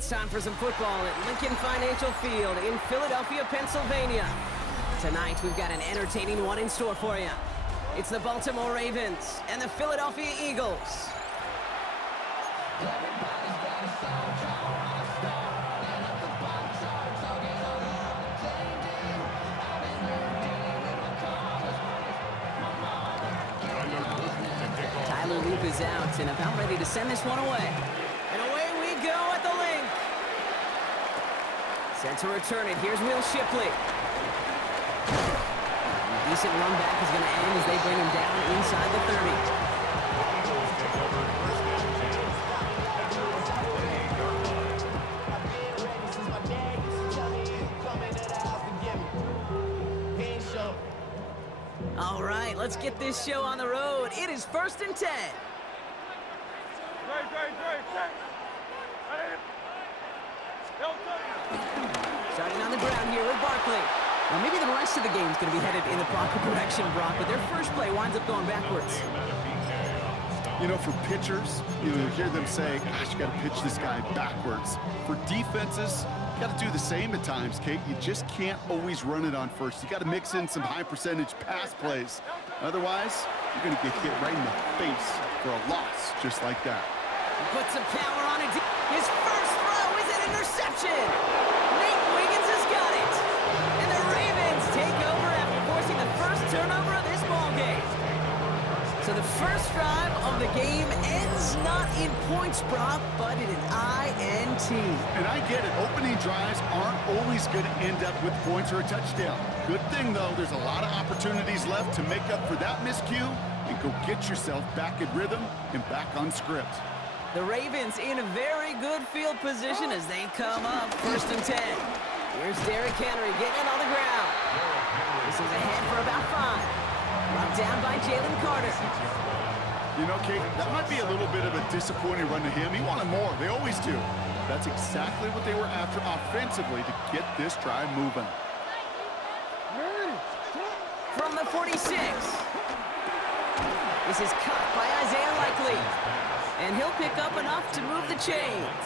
It's time for some football at Lincoln Financial Field in Philadelphia, Pennsylvania. Tonight, we've got an entertaining one in store for you. It's the Baltimore Ravens and the Philadelphia Eagles. Tyler Loop is out and about ready to send this one away. And away we go at the link. Set to return it. Here's Will Shipley. A decent run back is going to end as they bring him down inside the 30. All right, let's get this show on the road. It is 1st and 10. Starting on the ground here with Barkley. Now maybe the rest of the game is going to be headed in the proper direction, Brock, but their first play winds up going backwards. You know, for pitchers, you hear them say, gosh, you got to pitch this guy backwards. For defenses, you got to do the same at times, Kate. You just can't always run it on first. You got to mix in some high percentage pass plays. Otherwise, you're going to get hit right in the face for a loss just like that. He puts some power on it. His first throw is an interception. Nate Wiggins has got it. And the Ravens take over after forcing the first turnover of this ballgame. So the first drive of the game ends not in points, Brock, but in an INT. And I get it. Opening drives aren't always going to end up with points or a touchdown. Good thing, though, there's a lot of opportunities left to make up for that miscue and go get yourself back in rhythm and back on script. The Ravens in a very good field position as they come up 1st and 10. Here's Derrick Henry getting it on the ground. This is ahead for about 5. Brought down by Jalen Carter. You know, Kate, that might be a little bit of a disappointing run to him. He wanted more. They always do. That's exactly what they were after offensively to get this drive moving. From the 46. This is cut by Isaiah Likely. And he'll pick up enough to move the chains.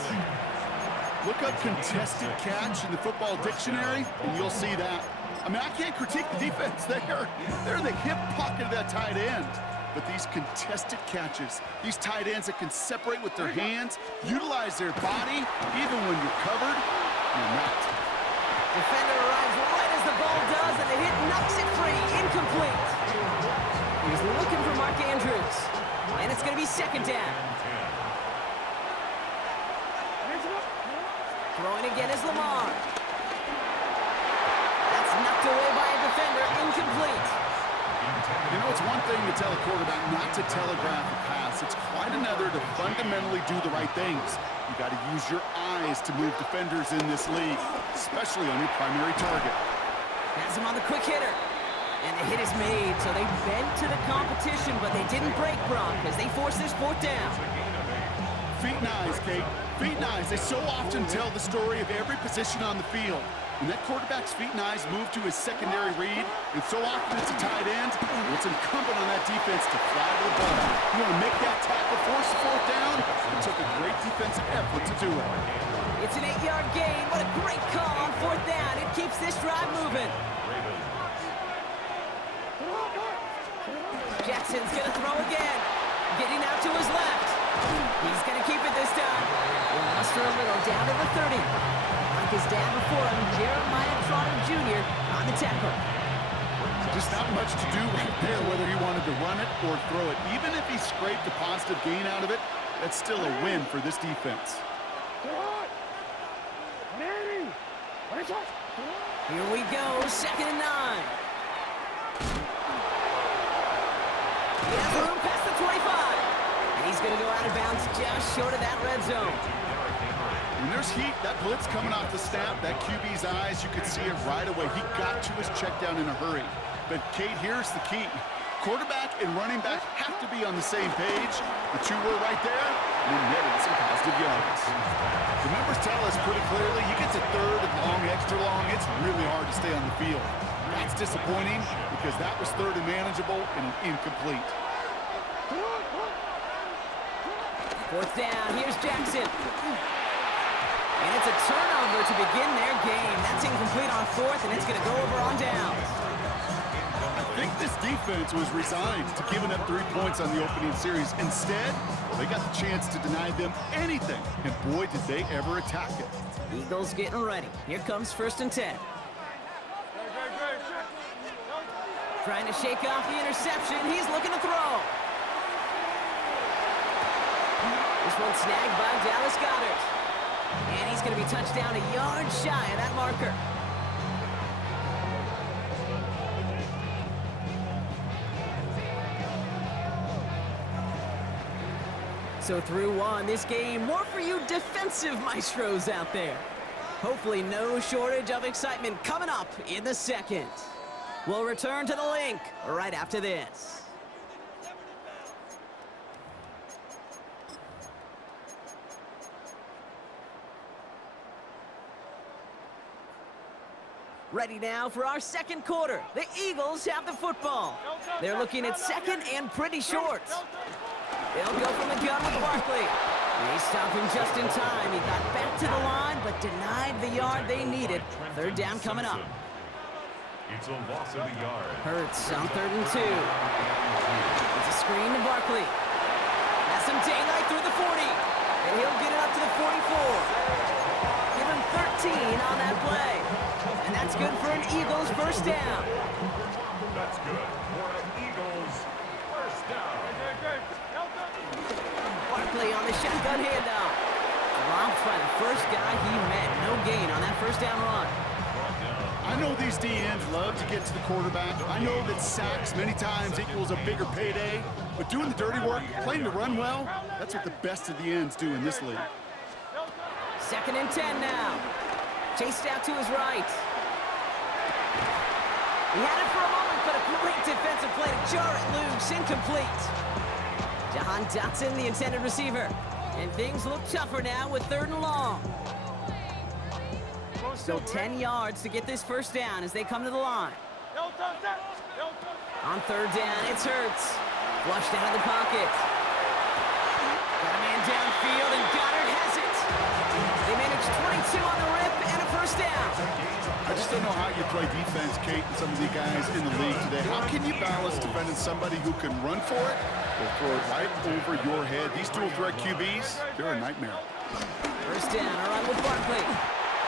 Look up contested catch in the football dictionary, and you'll see that. I mean, I can't critique the defense. They're in the hip pocket of that tight end. But these contested catches, these tight ends that can separate with their hands, utilize their body, even when you're covered, you're not. Defender arrives right as the ball does, and the hit knocks it free. Incomplete. He's looking for Mark Andrews. And it's going to be 2nd down. Throwing again is Lamar. That's knocked away by a defender. Incomplete. You know, it's one thing to tell a quarterback not to telegraph a pass. It's quite another to fundamentally do the right things. You got to use your eyes to move defenders in this league, especially on your primary target. Has him on the quick hitter. And the hit is made, so they bent to the competition, but they didn't break, Brock, as they force this 4th down. Feet and eyes, Kate. Feet and eyes. They so often tell the story of every position on the field. When that quarterback's feet and eyes move to his secondary read, and so often it's a tight end, it's incumbent on that defense to fly to the ball. You want to make that tackle, force the 4th down? It took a great defensive effort to do it. It's an 8-yard gain. What a great call on 4th down. It keeps this drive moving. Jackson's going to throw again. Getting out to his left. He's going to keep it this time. We'll muster a little down to the 30. Like his dad before him, Jeremiah Trotter Jr. on the tackle. Just not much to do right there, whether he wanted to run it or throw it. Even if he scraped a positive gain out of it, that's still a win for this defense. Here we go, 2nd and 9. He has room past the 25. And he's going to go out of bounds just short of that red zone. When there's heat, that blitz coming off the snap, that QB's eyes, you could see it right away. He got to his check down in a hurry. But, Kate, here's the key. Quarterback and running back have to be on the same page. The two were right there, and they netted some positive yards. The numbers tell us pretty clearly, he gets a 3rd and long, extra long. It's really hard to stay on the field. That's disappointing because that was 3rd and manageable and an incomplete. 4th down, here's Jackson. And it's a turnover to begin their game. That's incomplete on fourth, and it's going to go over on downs. I think this defense was resigned to giving up 3 points on the opening series. Instead, well, they got the chance to deny them anything. And boy, did they ever attack it. Eagles getting ready. Here comes 1st and 10. Trying to shake off the interception. He's looking to throw. This one snagged by Dallas Goedert. And he's going to be touched down a yard shy of that marker. So through one, this game, more for you defensive maestros out there. Hopefully no shortage of excitement coming up in the second. We'll return to the link right after this. Ready now for our second quarter. The Eagles have the football. They're looking at second and pretty short. They'll go from the gun with Barkley. They stop him just in time. He got back to the line, but denied the yard they needed. Third down coming up. It's a loss of a yard. Hurts on 3rd and 2. It's a screen to Barkley. Has some daylight through the 40. And he'll get it up to the 44. Give him 13 on that play. And that's good for an Eagles first down. That's good for an Eagles first down. Barkley on the shotgun handoff. Dropped by the first guy he met. No gain on that first down run. I know these DNs love to get to the quarterback. I know that sacks many times equals a bigger payday. But doing the dirty work, playing to run well, that's what the best of the ends do in this league. 2nd and 10 now. Chased out to his right. He had it for a moment, but a great defensive play to jar it loose. Incomplete. Jahan Dotson, the intended receiver. And things look tougher now with 3rd and long. Still 10 yards to get this first down as they come to the line. On 3rd down, it's Hurts. Flushed out of the pocket. Got a man downfield, and Goddard has it. They managed 22 on the rip and a first down. I just don't know how you play defense, Kate, and some of the guys in the league today. How can you balance defending somebody who can run for it or throw it right over your head? These dual threat QBs, they're a nightmare. First down, all right with Barkley.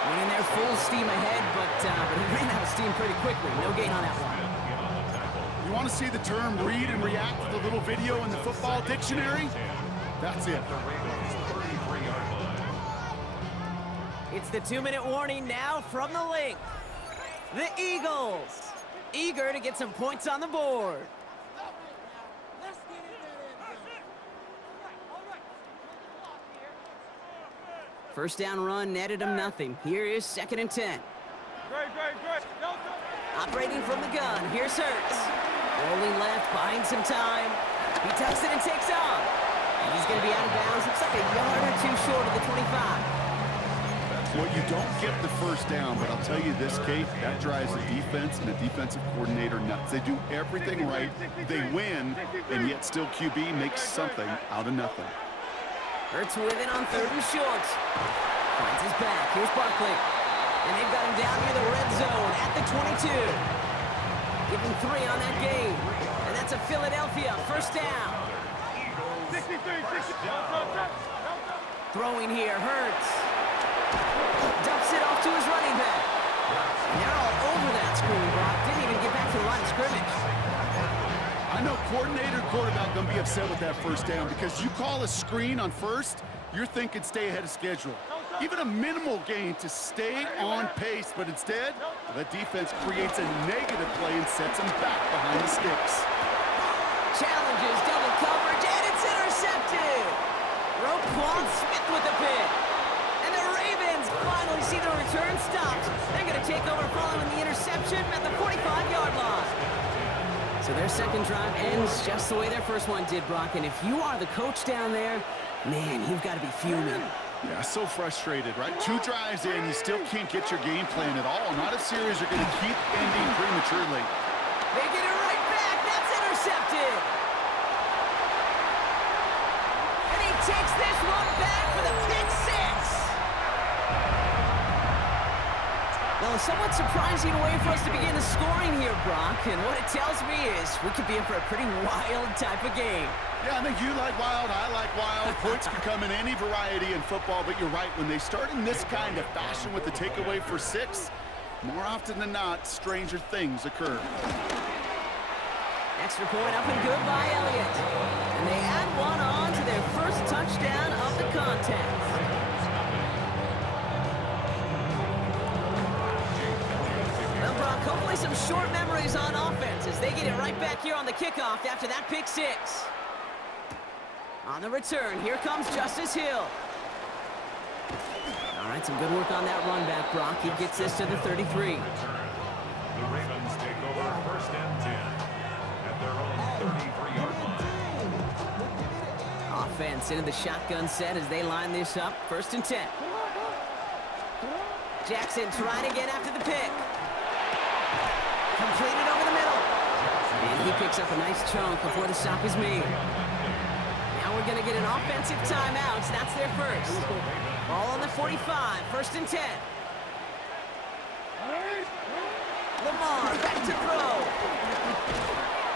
Winning there full steam ahead, but he ran out of steam pretty quickly. No gain on that one. You want to see the term read and react to the little video in the football dictionary? That's it. It's the 2-minute warning now from the link. The Eagles, eager to get some points on the board. First down run netted him nothing. Here is 2nd and 10. Operating from the gun, here's Hurts. Rolling left, buying some time. He tucks it and takes off. And he's going to be out of bounds. Looks like a yard or two short of the 25. Well, you don't get the first down, but I'll tell you this, Kate, that drives the defense and the defensive coordinator nuts. They do everything right. They win, and yet still QB makes something out of nothing. Hurts with it on 3rd and short. Finds his back. Here's Barkley. And they've got him down near the red zone at the 22. Give him 3 on that game. And that's a Philadelphia first down. Throwing here, Hurts. Dumps it off to his running back. And they're all over that screen, Brock. Didn't even get back to the line of scrimmage. I know coordinator and quarterback going to be upset with that first down because you call a screen on first, you're thinking stay ahead of schedule. Even a minimal gain to stay on pace, but instead, the defense creates a negative play and sets them back behind the sticks. Challenges double coverage, and it's intercepted. Roquan Smith with the pick. And the Ravens finally see the return stopped. They're going to take over following the interception at the 45-yard line. So their second drive ends just the way their first one did, Brock. And if you are the coach down there, man, you've got to be fuming. Yeah, so frustrated, right? 2 drives in, you still can't get your game plan at all. Not if series are going to keep ending prematurely. They get it right back. That's intercepted. And he takes this one back for the pick 6. a somewhat surprising way for us to begin the scoring here, Brock. And what it tells me is we could be in for a pretty wild type of game. Yeah, I think you like wild, I like wild. Points can come in any variety in football, but you're right. When they start in this kind of fashion with the takeaway for 6, more often than not, stranger things occur. Extra point up and good by Elliott. And they add one on to their first touchdown of the contest. Well, Brock, hopefully some short memories on offense as they get it right back here on the kickoff after that pick 6. On the return, here comes Justice Hill. All right, some good work on that run back, Brock. He gets this to the 33. The Ravens take over 1st and 10 at their own 33-yard line. Offense into the shotgun set as they line this up. 1st and 10. Jackson trying to get after the pick. Completed over the middle. And he picks up a nice chunk before the stop is made. Now we're going to get an offensive timeout. That's their first. Ball on the 45. 1st and 10. Lamar back to throw.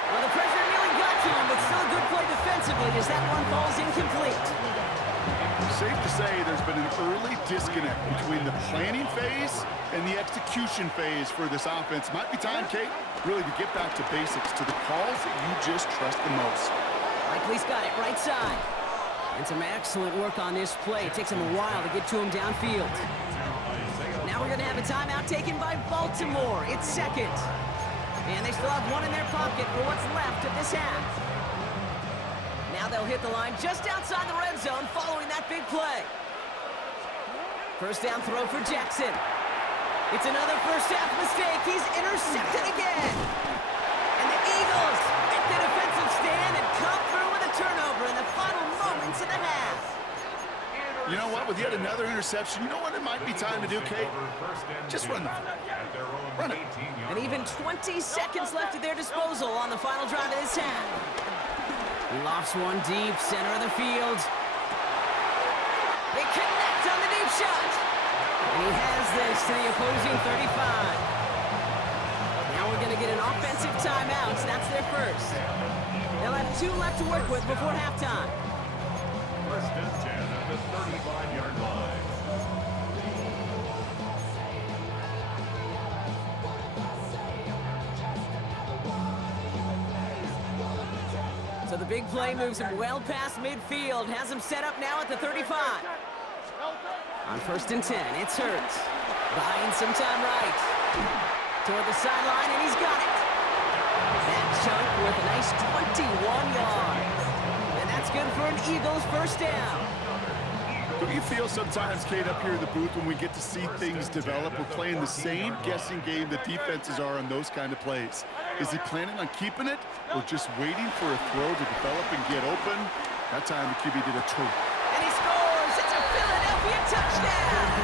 Well, the pressure nearly got to him, but still a good play defensively as that one falls incomplete. Safe to say there's been an early disconnect between the planning phase and the execution phase for this offense. Might be time, Kate, really to get back to basics, to the calls that you just trust the most. Likely's got it right side. And some excellent work on this play. It takes him a while to get to him downfield. Now we're going to have a timeout taken by Baltimore. It's 2nd. And they still have one in their pocket for what's left of this half. Now they'll hit the line just outside the red zone following that big play. 1st down throw for Jackson. It's another first half mistake. He's intercepted again. And the Eagles make the defensive stand and come through with a turnover in the final moments of the half. You know what? With yet another interception, you know what it might be time to do, Kate? Just run the football. Run it. And even 20 seconds left at their disposal on the final drive of this half. He lofts one deep, center of the field. They connect on the deep shot. And he has this to the opposing 35. Now we're going to get an offensive timeout. That's their first. They'll have 2 left to work with before halftime. 1st and 10 at the 35-yard line. So the big play moves him well past midfield. Has him set up now at the 35. On 1st and 10, it's Hurts. Buying some time right. Toward the sideline, and he's got it. That chunk with a nice 21 yards. And that's good for an Eagles 1st down. Don't you feel sometimes, Kate, up here in the booth when we get to see things develop, we're playing the same guessing game that defenses are on those kind of plays? Is he planning on keeping it or just waiting for a throw to develop and get open? That time the QB did a trick. And he scores! It's a Philadelphia touchdown!